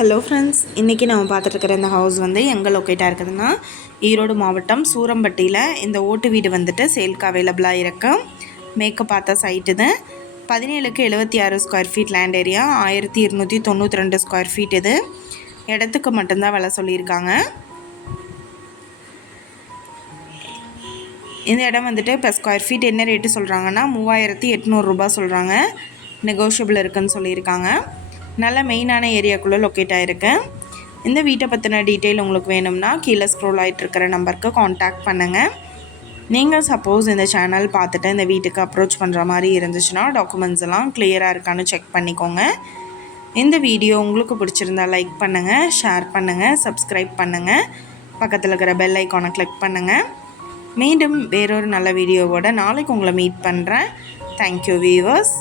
Hello friends, இன்றைக்கி நம்ம பார்த்துட்ருக்கிற இந்த ஹவுஸ் வந்து எங்கே லொக்கேட்டாக இருக்குதுன்னா ஈரோடு மாவட்டம் சூரம்பட்டியில் இந்த ஓட்டு வீடு வந்துட்டு சேல்க்கு அவைலபிளாக இருக்குது. மேக்கப் பார்த்த சைட்டு இது 17க்கு 76 square feet land area, 1292 square feet. இது இடத்துக்கு மட்டும்தான் விலை சொல்லியிருக்காங்க. இந்த இடம் வந்துட்டு இப்போ ஸ்கொயர் ஃபீட் என்ன ரேட்டு சொல்கிறாங்கன்னா 3800 ரூபா சொல்கிறாங்க. நெகோஷியபிள் இருக்குதுன்னு சொல்லியிருக்காங்க. நல்ல மெயினான ஏரியாக்குள்ளே லொக்கேட் ஆகிருக்கு. இந்த வீட்டை பற்றின டீட்டெயில் உங்களுக்கு வேணும்னா கீழே ஸ்க்ரோல் ஆகிட்டு இருக்கிற நம்பருக்கு காண்டாக்ட் பண்ணுங்கள். நீங்கள் சப்போஸ் இந்த சேனல் பார்த்துட்டு இந்த வீட்டுக்கு அப்ரோச் பண்ணுற மாதிரி இருந்துச்சுன்னா டாக்குமெண்ட்ஸ் எல்லாம் கிளியராக இருக்கான்னு செக் பண்ணிக்கோங்க. இந்த வீடியோ உங்களுக்கு பிடிச்சிருந்தால் லைக் பண்ணுங்கள், ஷேர் பண்ணுங்கள், சப்ஸ்கிரைப் பண்ணுங்கள், பக்கத்தில் இருக்கிற பெல் ஐக்கானை கிளிக் பண்ணுங்கள். மீண்டும் வேறொரு நல்ல வீடியோவோட நாளைக்கு உங்களை மீட் பண்ணுறேன். Thank you viewers.